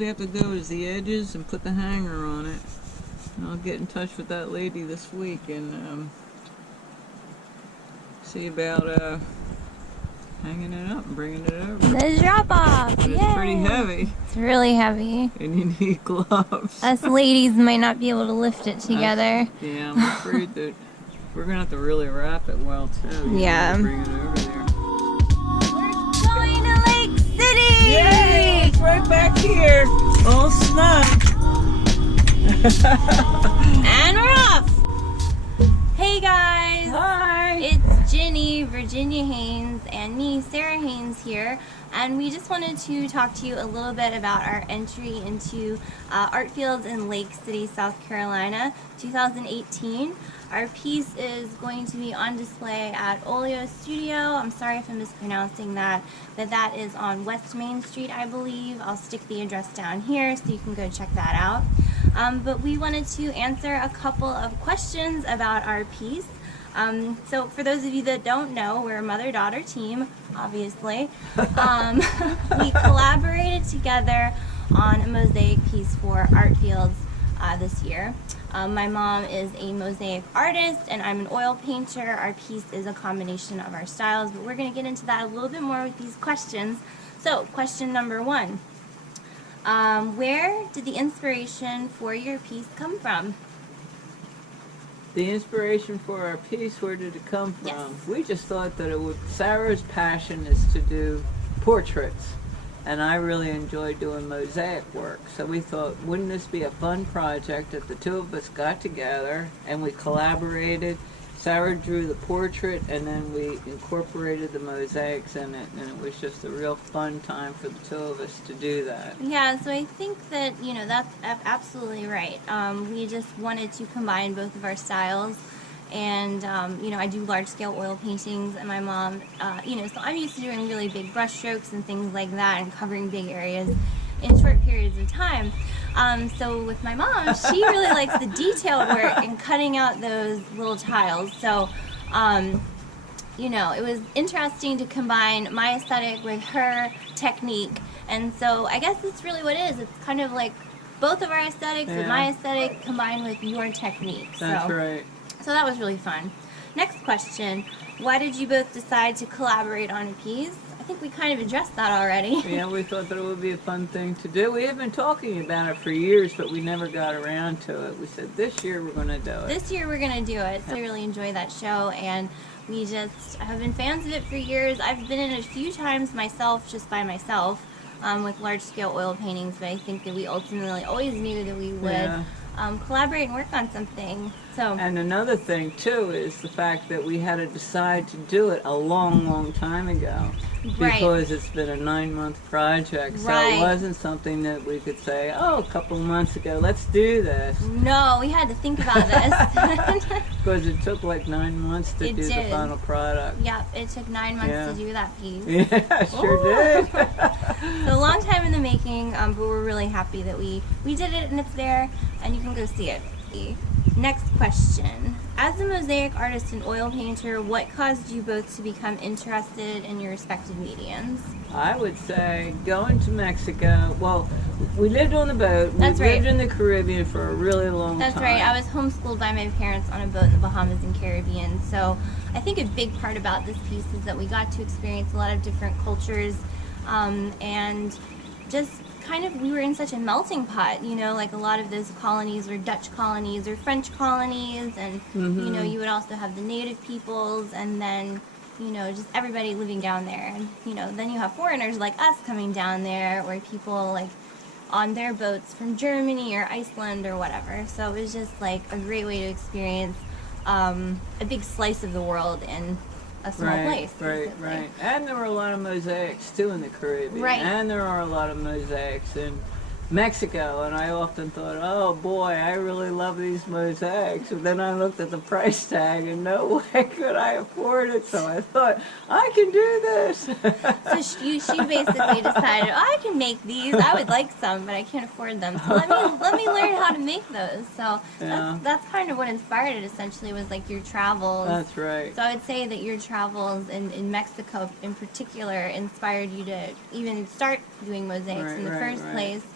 you have to do is the edges and put the hanger on it. And I'll get in touch with that lady this week and see about hanging it up and bringing it over. The drop-off! But it's pretty heavy. It's really heavy. And you need gloves. Us ladies might not be able to lift it together. Yeah, I'm afraid that we're going to have to really wrap it well, too. Yeah. Bring it over there. We're going to Lake City! Yay! It's right back here. All snug. And we're off! Hey guys! Hi! It's Ginny, Virginia Haynes, and me, Sarah Haynes here, and we just wanted to talk to you a little bit about our entry into ArtFields in Lake City, South Carolina, 2018. Our piece is going to be on display at Olio Studio. I'm sorry if I'm mispronouncing that, but that is on West Main Street, I believe. I'll stick the address down here so you can go check that out. But we wanted to answer a couple of questions about our piece. So for those of you that don't know, we're a mother-daughter team, obviously. We collaborated together on a mosaic piece for ArtFields this year. My mom is a mosaic artist and I'm an oil painter. Our piece is a combination of our styles, but we're going to get into that a little bit more with these questions. So question number one. Where did the inspiration for your piece come from? The inspiration for our piece, where did it come from? Yes. We just thought that it would, Sarah's passion is to do portraits, and I really enjoy doing mosaic work. So we thought, wouldn't this be a fun project if the two of us got together and we collaborated. Sarah drew the portrait and then we incorporated the mosaics in it, and it was just a real fun time for the two of us to do that. Yeah, so I think that, you know, that's absolutely right. We just wanted to combine both of our styles, and, you know, I do large-scale oil paintings, and my mom, you know, so I'm used to doing really big brush strokes and things like that and covering big areas in short periods of time. So with my mom, she really likes the detailed work and cutting out those little tiles. So, you know, it was interesting to combine my aesthetic with her technique. And so I guess that's really what it is. It's kind of like both of our aesthetics with my aesthetic combined with your technique. That's right. So that was really fun. Next question. Why did you both decide to collaborate on a piece? I think we kind of addressed that already. Yeah, we thought that it would be a fun thing to do. We have been talking about it for years, but we never got around to it. We said, this year we're going to do it. This year we're going to do it. So I really enjoy that show, and we just have been fans of it for years. I've been in it a few times myself, just by myself, with large-scale oil paintings, but I think that we ultimately always knew that we would collaborate and work on something. So. And another thing, too, is the fact that we had to decide to do it a long, long time ago. Because it's been a 9-month project, so it wasn't something that we could say, oh, a couple of months ago, let's do this. No, we had to think about this. Because it took like 9 months to do the final product. Yep, it took 9 months to do that piece. Yeah, sure did. So a long time in the making, but we're really happy that we did it and it's there, and you can go see it. Next question. As a mosaic artist and oil painter, what caused you both to become interested in your respective mediums? I would say going to Mexico. Well, we lived on the boat. We lived in the Caribbean for a really long time. That's right. I was homeschooled by my parents on a boat in the Bahamas and Caribbean. So I think a big part about this piece is that we got to experience a lot of different cultures, and just kind of, we were in such a melting pot, you know, like a lot of those colonies were Dutch colonies or French colonies, and you know, you would also have the native peoples, and then, you know, just everybody living down there, and you know, then you have foreigners like us coming down there, or people like on their boats from Germany or Iceland or whatever. So it was just like a great way to experience a big slice of the world in a small place. Right. And there were a lot of mosaics too in the Caribbean. And there are a lot of mosaics in Mexico, and I often thought, oh boy, I really love these mosaics. And then I looked at the price tag, and no way could I afford it. So I thought, I can do this. So she basically decided, oh, I can make these. I would like some, but I can't afford them. So let me learn how to make those. So that's kind of what inspired it. Essentially, was like your travels. That's right. So I would say that your travels in Mexico, in particular, inspired you to even start doing mosaics in the first place.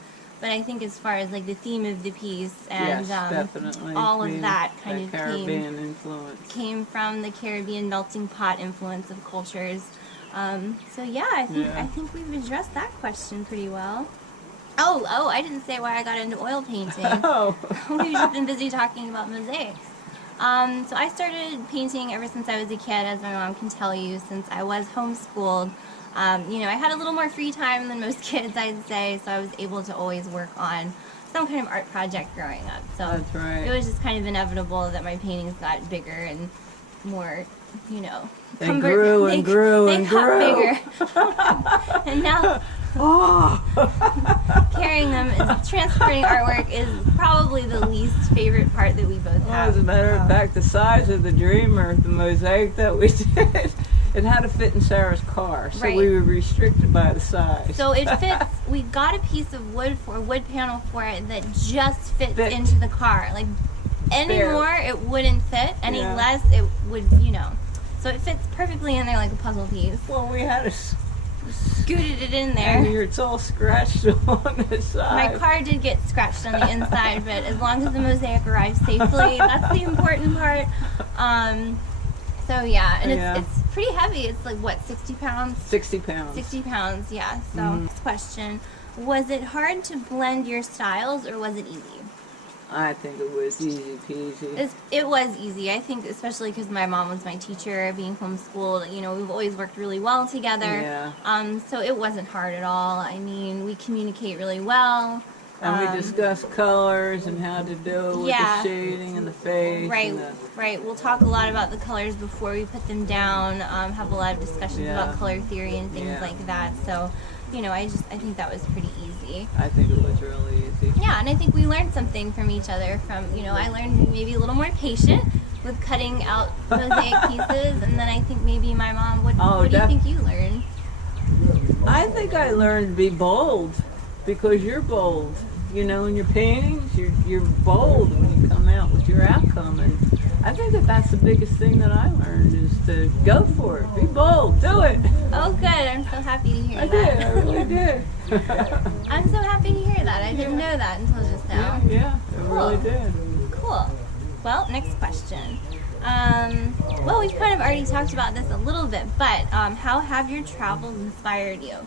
but I think as far as like the theme of the piece and Yes, definitely. all of that kind That of Caribbean influence. came from the Caribbean melting pot influence of cultures. So yeah, I think we've addressed that question pretty well. Oh, I didn't say why I got into oil painting. Oh. We've just been busy talking about mosaics. So I started painting ever since I was a kid, as my mom can tell you, since I was homeschooled. You know, I had a little more free time than most kids, I'd say, so I was able to always work on some kind of art project growing up. So That's right. it was just kind of inevitable that my paintings got bigger and more, you know, They grew and grew and grew. Bigger. And now carrying them, transporting artwork is probably the least favorite part that we both have. As a matter of fact, the size of the Dreamer, the mosaic that we did, it had to fit in Sarah's car, so Right. we were restricted by the size. So it fits. We got a piece of wood panel for it that just fits into the car. Like any Bare. more, it wouldn't fit. Any Yeah. less, it would, you know. So it fits perfectly in there like a puzzle piece. Well, we had to Scooted it in and there. it's all scratched on the side. My car did get scratched on the inside, but as long as the mosaic arrived safely, that's the important part. So yeah, and it's pretty heavy. It's like what, 60 pounds? 60 pounds. 60 pounds, yeah. So next question, was it hard to blend your styles or was it easy? I think it was easy peasy. It was easy. I think especially because my mom was my teacher, being homeschooled, you know, we've always worked really well together. Yeah. So it wasn't hard at all. I mean, we communicate really well. And we discussed colors and how to do it with the shading and the face. Right, right. We'll talk a lot about the colors before we put them down, have a lot of discussions about color theory and things like that. So, you know, I think that was pretty easy. I think it was really easy. Yeah, and I think we learned something from each other. You know, I learned maybe a little more patient with cutting out mosaic pieces, and then I think maybe my mom, what do you think you learned? I think I learned to be bold, because you're bold. You know, in your paintings, you're bold when you come out with your outcome, and I think that's the biggest thing that I learned is to go for it, be bold, do it. Oh, good! I'm so happy to hear that. I really did. I'm so happy to hear that. I didn't know that until just now. Yeah, I really did. Cool. Well, next question. Well, we've kind of already talked about this a little bit, but how have your travels inspired you?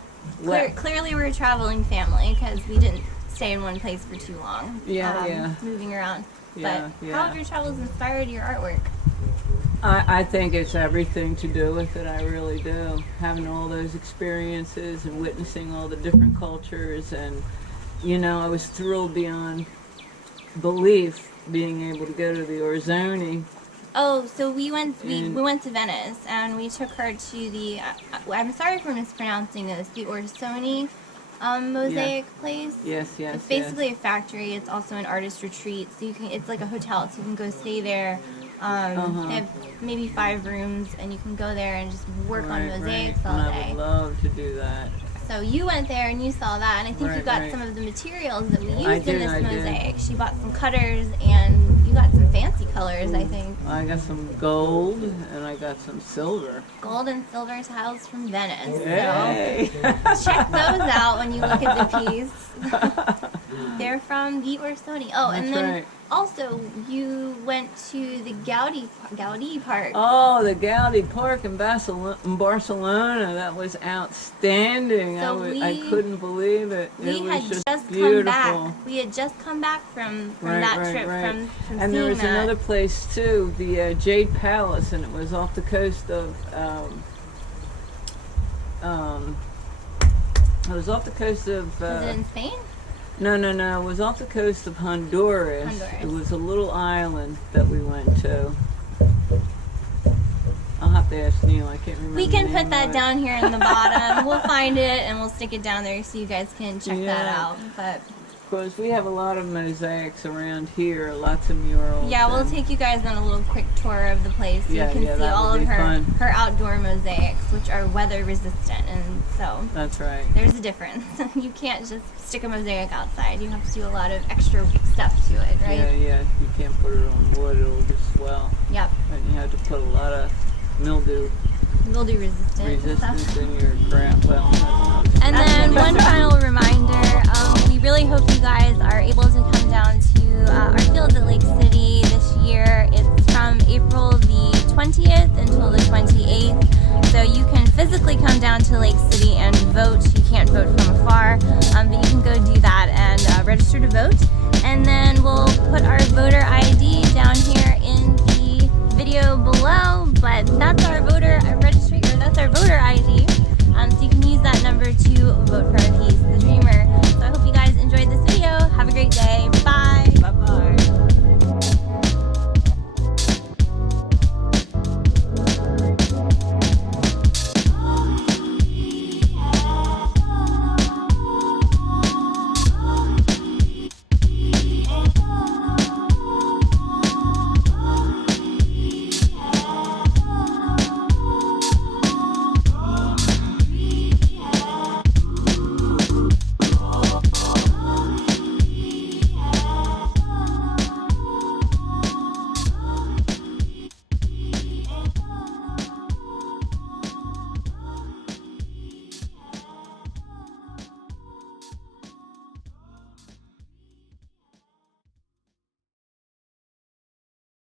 Clearly, we're a traveling family because we didn't stay in one place for too long. Moving around. But how have your travels inspired your artwork? I think it's everything to do with it. I really do. Having all those experiences and witnessing all the different cultures, and you know, I was thrilled beyond belief being able to go to the Orsoni. Oh, so we went to Venice and we took her to the I'm sorry for mispronouncing this, the Orsoni mosaic place. Yes. It's basically a factory. It's also an artist retreat, so it's like a hotel, so you can go stay there. They have maybe 5 rooms, and you can go there and just work on mosaics all day. I would love to do that. So you went there and you saw that, and I think you got some of the materials that we used in this mosaic. She bought some cutters, and you got some fancy colors, I think. I got some gold, and I got some silver. Gold and silver tiles from Venice. Yay. So check those out when you look at the piece. They're from the Orsoni. Oh, and then also you went to the Gaudi Park. Oh, the Gaudi Park in Barcelona. That was outstanding. So I couldn't believe it. It was just beautiful. We had just come back from that trip. From and there was another place too, the Jade Palace, and it was off the coast of it was off the coast of was it in Spain? No. It was off the coast of Honduras. It was a little island that we went to. I'll have to ask Neil. I can't remember. We can put that down here in the bottom. We'll find it and we'll stick it down there so you guys can check that out. But of course, we have a lot of mosaics around here, lots of murals. Yeah, we'll take you guys on a little quick tour of the place so you can see all of her outdoor mosaics, which are weather resistant, and so that's right. There's a difference. You can't just stick a mosaic outside. You have to do a lot of extra stuff to it, right? Yeah. You can't put it on wood; it'll just swell. Yep. And you have to put a lot of mildew resistant in your craft. Well, And then one final reminder, we really hope you guys are able to come down to ArtFields at Lake City this year. It's from April the 20th until the 28th. So you can physically come down to Lake City and vote. You can't vote from afar, but you can go do that and register to vote. And then we'll put our voter ID down here in the video below, but that's our voter registry, or that's our voter ID. So you can use that number to vote for our piece, The Dreamer. So I hope you guys enjoyed this